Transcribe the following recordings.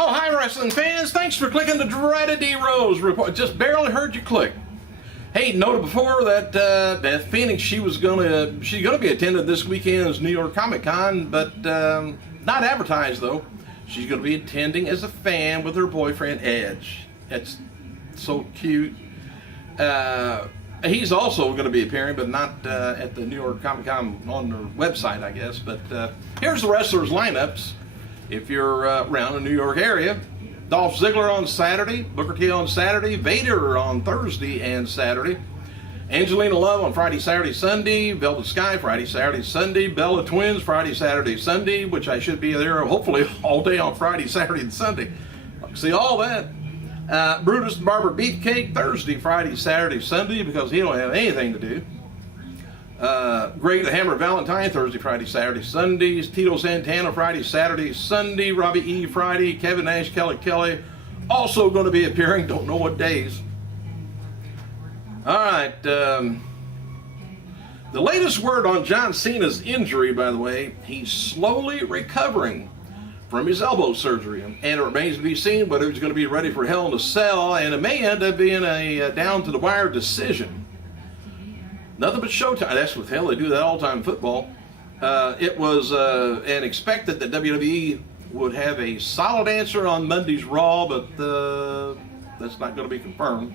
Oh, hi, wrestling fans. Thanks for clicking the dreaded D-Rose report. Just barely heard you click. Hey, noted before that Beth Phoenix, she's gonna be attending this weekend's New York Comic Con, but not advertised though. She's gonna be attending as a fan with her boyfriend Edge. That's so cute. He's also going to be appearing, but not at the New York Comic Con on their website, I guess. But here's the wrestlers' lineups. If you're around the New York area, Dolph Ziggler on Saturday, Booker T on Saturday, Vader on Thursday and Saturday, Angelina Love on Friday, Saturday, Sunday, Velvet Sky Friday, Saturday, Sunday, Bella Twins Friday, Saturday, Sunday, which I should be there hopefully all day on Friday, Saturday, and Sunday. See all that. Brutus and Barber Beefcake Thursday, Friday, Saturday, Sunday, because he don't have anything to do. Greg the Hammer Valentine Thursday, Friday, Saturday, Sundays. Tito Santana Friday, Saturday, Sunday. Robbie E Friday. Kevin Nash, Kelly also going to be appearing. Don't know what days. All right. The latest word on John Cena's injury, by the way, he's slowly recovering from his elbow surgery, and it remains to be seen whether he's going to be ready for Hell in a Cell, and it may end up being a down to the wire decision. Nothing but showtime. That's with hell, they do that all the time in football. It was and expected that WWE would have a solid answer on Monday's Raw, but that's not going to be confirmed.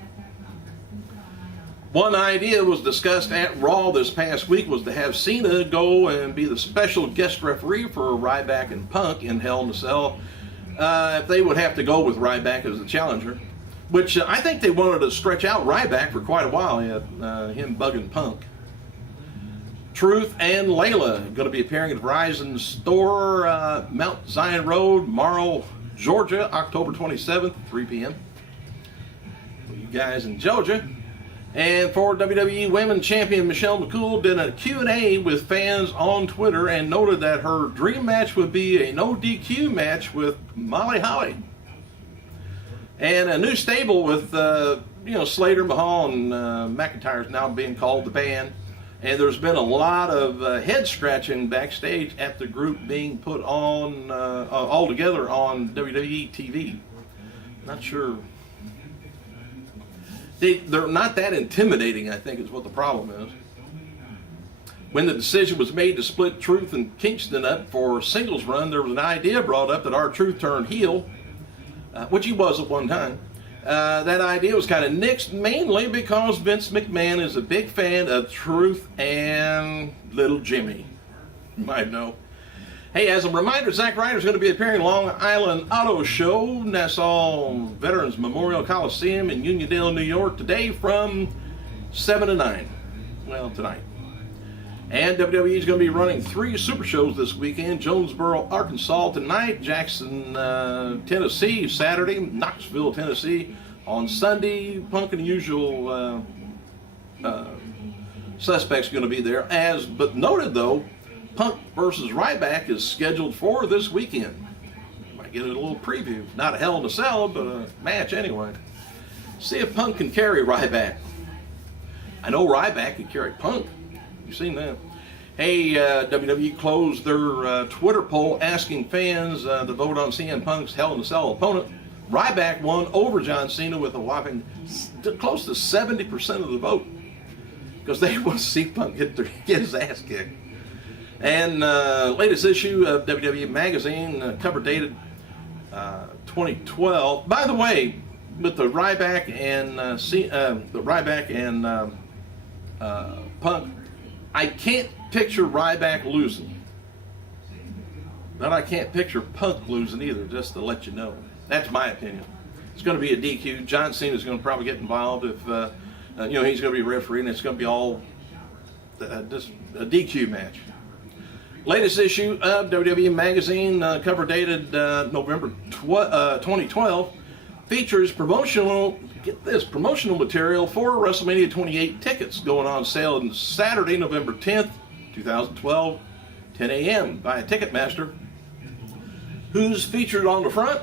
One idea was discussed at Raw this past week was to have Cena go and be the special guest referee for Ryback and Punk in Hell in a Cell. If they would have to go with Ryback as the challenger, which I think they wanted to stretch out Ryback for quite a while, him bugging Punk. Truth and Layla going to be appearing at Verizon Store, Mount Zion Road, Morrow, Georgia, October 27th, 3 p.m. For you guys in Georgia. And for WWE Women's Champion Michelle McCool did a Q&A with fans on Twitter and noted that her dream match would be a no DQ match with Molly Holly. And a new stable with Slater, Mahal, and McIntyre's now being called the Band. And there's been a lot of head scratching backstage at the group being put on all together on WWE TV. Not sure. They're not that intimidating, I think, is what the problem is. When the decision was made to split Truth and Kingston up for a singles run, there was an idea brought up that R-Truth turned heel, which he was at one time. That idea was kind of nixed mainly because Vince McMahon is a big fan of Truth and Little Jimmy. You might know. Hey, as a reminder, Zack Ryder is going to be appearing at Long Island Auto Show, Nassau Veterans Memorial Coliseum in Uniondale, New York, today from 7 to 9. Well, tonight. And WWE is going to be running 3 super shows this weekend. Jonesboro, Arkansas tonight, Jackson, Tennessee Saturday, Knoxville, Tennessee on Sunday. Punk and the usual suspects are going to be there. But noted though, Punk versus Ryback is scheduled for this weekend. Might get a little preview. Not a Hell in a Cell, but a match anyway. See if Punk can carry Ryback. I know Ryback can carry Punk. You've seen that. Hey, WWE closed their Twitter poll asking fans to vote on CM Punk's Hell in a Cell opponent. Ryback won over John Cena with a whopping close to 70% of the vote, because they want to see Punk get his ass kicked. And latest issue of WWE Magazine, cover dated 2012. By the way, with the Ryback and Punk, I can't picture Ryback losing, but I can't picture Punk losing either. Just to let you know, that's my opinion. It's going to be a DQ. John Cena is going to probably get involved if he's going to be refereeing. It's going to be all just a DQ match. Latest issue of WWE Magazine, cover dated November 2012, features promotional material for WrestleMania 28 tickets going on sale on Saturday, November 10th, 2012, 10 a.m. by Ticketmaster. Who's featured on the front?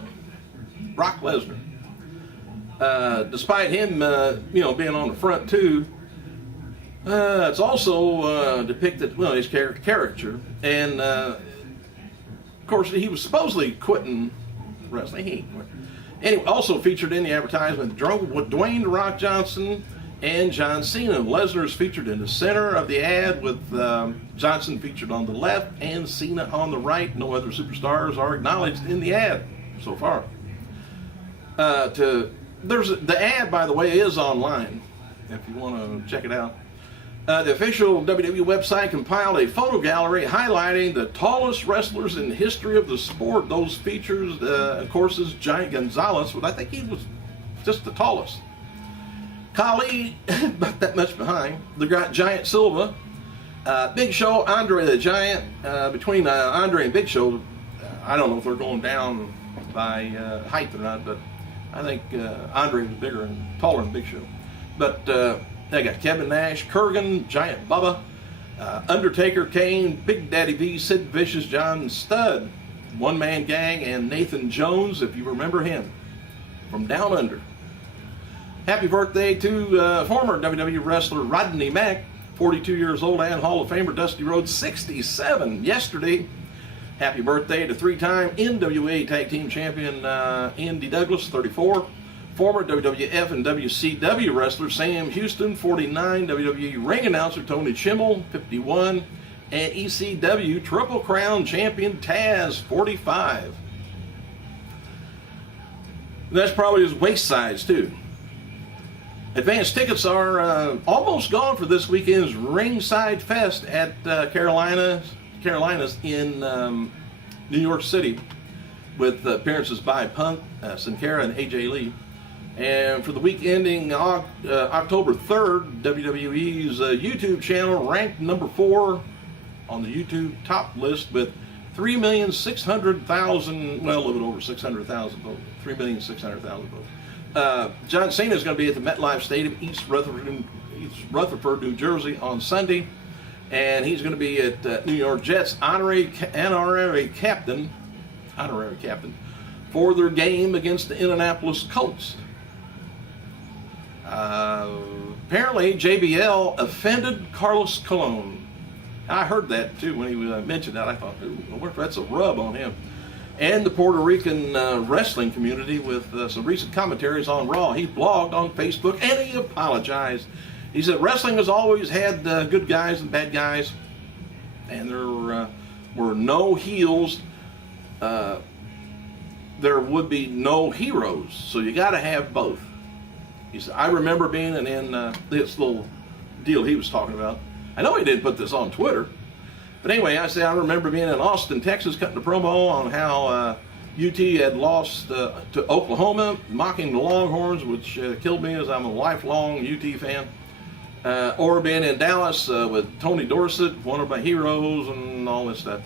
Brock Lesnar. Despite him, being on the front too, it's also depicted, his caricature, and of course he was supposedly quitting wrestling. Anyway, also featured in the advertisement, Dwayne "The Rock" Johnson and John Cena. Lesnar is featured in the center of the ad, with Johnson featured on the left and Cena on the right. No other superstars are acknowledged in the ad so far. The ad, by the way, is online if you want to check it out. The official WWE website compiled a photo gallery highlighting the tallest wrestlers in the history of the sport. Those features, of course, is Giant Gonzalez, but I think he was just the tallest. Khali, not that much behind. The Giant Silva, Big Show, Andre the Giant. Between Andre and Big Show, I don't know if they're going down by height or not, but I think Andre was bigger and taller than Big Show. But they got Kevin Nash, Kurgan, Giant Bubba, Undertaker, Kane, Big Daddy V, Sid Vicious, John Studd, One Man Gang, and Nathan Jones, if you remember him, from Down Under. Happy birthday to former WWE wrestler Rodney Mack, 42 years old, and Hall of Famer Dusty Rhodes, 67 yesterday. Happy birthday to three-time NWA Tag Team Champion Andy Douglas, 34. Former WWF and WCW wrestler Sam Houston, 49. WWE ring announcer Tony Chimmel, 51. And ECW Triple Crown Champion Taz, 45. That's probably his waist size, too. Advanced tickets are almost gone for this weekend's Ringside Fest at Carolinas in New York City, with appearances by Punk, Sin Cara, and AJ Lee. And for the week ending October 3rd, WWE's YouTube channel ranked number 4 on the YouTube top list with 3,600,000, well, a little bit over 600,000 votes, 3,600,000 votes. John Cena is going to be at the MetLife Stadium, East Rutherford, New Jersey, on Sunday, and he's going to be at New York Jets honorary captain for their game against the Indianapolis Colts. Apparently, JBL offended Carlos Colon. I heard that too when he mentioned that. I thought, I wonder if that's a rub on him. And the Puerto Rican wrestling community with some recent commentaries on Raw. He blogged on Facebook and he apologized. He said wrestling has always had good guys and bad guys, and there were no heels. There would be no heroes, so you got to have both. He said, I remember being in this little deal he was talking about. I know he didn't put this on Twitter, but anyway, I remember being in Austin, Texas, cutting a promo on how UT had lost to Oklahoma, mocking the Longhorns, which killed me as I'm a lifelong UT fan. Or being in Dallas with Tony Dorsett, one of my heroes, and all this stuff.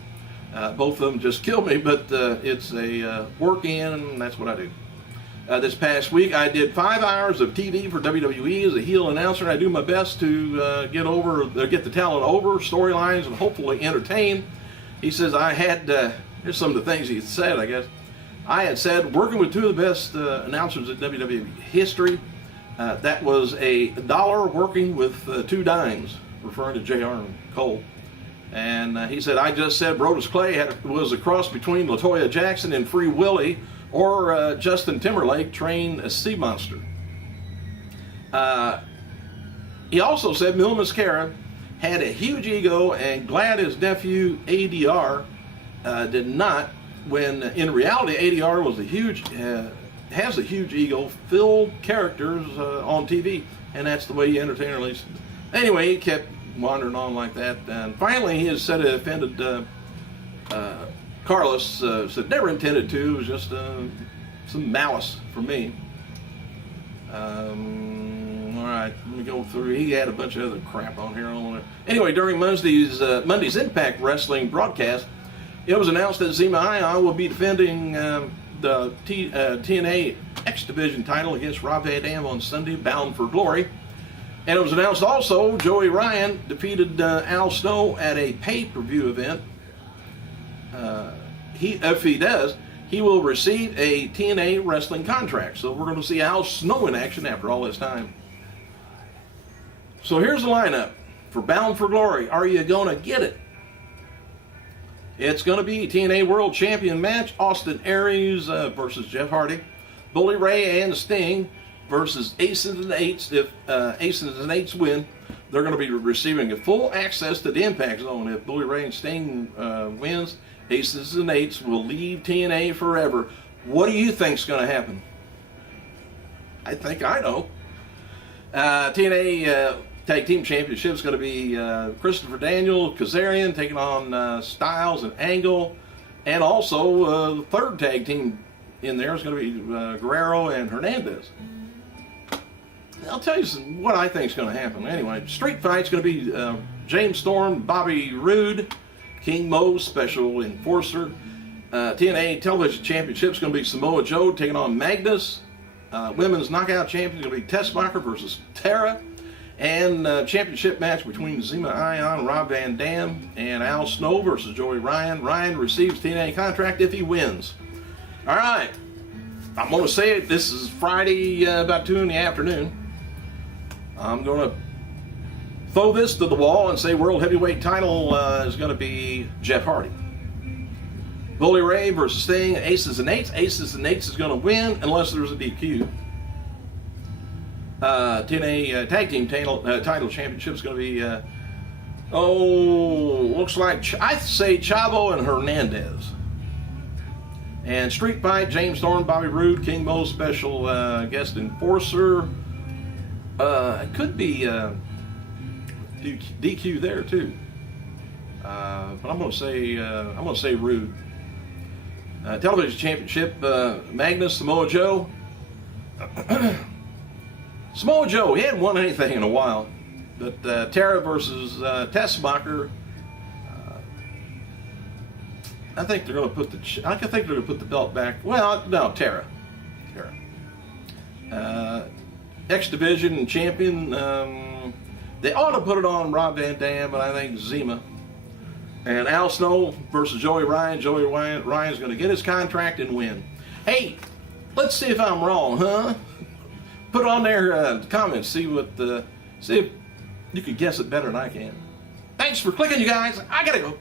Both of them just killed me, but it's a work in, and that's what I do. This past week, I did 5 hours of TV for WWE as a heel announcer. I do my best to get the talent over, storylines, and hopefully entertain. He says I had, here's some of the things he said, I guess. I had said, working with two of the best announcers in WWE history, that was $1 working with 2 dimes, referring to JR and Cole. And he said, I just said Brodus Clay was a cross between LaToya Jackson and Free Willy, or Justin Timberlake trained a sea monster. He also said Mil Mascara had a huge ego and glad his nephew ADR did not, when in reality ADR was has a huge ego, filled characters on TV, and that's the way you entertain, at least. Anyway, he kept wandering on like that, and finally he has said it offended Carlos, said never intended to, it was just some malice from me. All right, let me go through. He had a bunch of other crap on here. Anyway, during Monday's Impact Wrestling broadcast, it was announced that Zema Ion will be defending the TNA X Division title against Rob Van Dam on Sunday, Bound for Glory. And it was announced also Joey Ryan defeated Al Snow at a pay-per-view event. If he does, he will receive a TNA wrestling contract. So we're going to see Al Snow in action after all this time. So here's the lineup for Bound for Glory. Are you going to get it? It's going to be TNA World Champion match. Austin Aries versus Jeff Hardy. Bully Ray and Sting versus Aces and Eights. If Aces and Eights win, they're going to be receiving a full access to the Impact Zone. If Bully Ray and Sting wins, Aces and Eights will leave TNA forever. What do you think's going to happen? I think I know. TNA Tag Team Championship is going to be Christopher Daniel, Kazarian taking on Styles and Angle. And also the third tag team in there is going to be Guerrero and Hernandez. I'll tell you what I think is going to happen. Anyway, street fight's going to be James Storm, Bobby Roode, King Mo, Special Enforcer. TNA Television Championship is going to be Samoa Joe taking on Magnus. Women's Knockout Champion is going to be Tessmacher versus Tara. And championship match between Zema Ion, Rob Van Dam, and Al Snow versus Joey Ryan. Ryan receives TNA contract if he wins. All right, I'm going to say it. This is Friday about 2 in the afternoon. I'm going to throw this to the wall and say World Heavyweight title is going to be Jeff Hardy. Bully Ray versus Sting, Aces and Eights. Aces and Eights is going to win unless there's a DQ. TNA Tag Team title Championship is going to be, looks like, I say Chavo and Hernandez. And Street Fight, James Storm, Bobby Roode, King Mo, Special Guest Enforcer. It could be DQ there too. But I'm going to say Roode. Television Championship, Magnus, Samoa Joe. Samoa Joe, he hadn't won anything in a while, but Tara versus Tessmacher. I think they're going to put the belt back. Well, no, Tara. X Division champion. They ought to put it on Rob Van Dam, but I think Zema. And Al Snow versus Joey Ryan. Joey Ryan's going to get his contract and win. Hey, let's see if I'm wrong, huh? Put it on there comments. See if you can guess it better than I can. Thanks for clicking, you guys. I gotta go.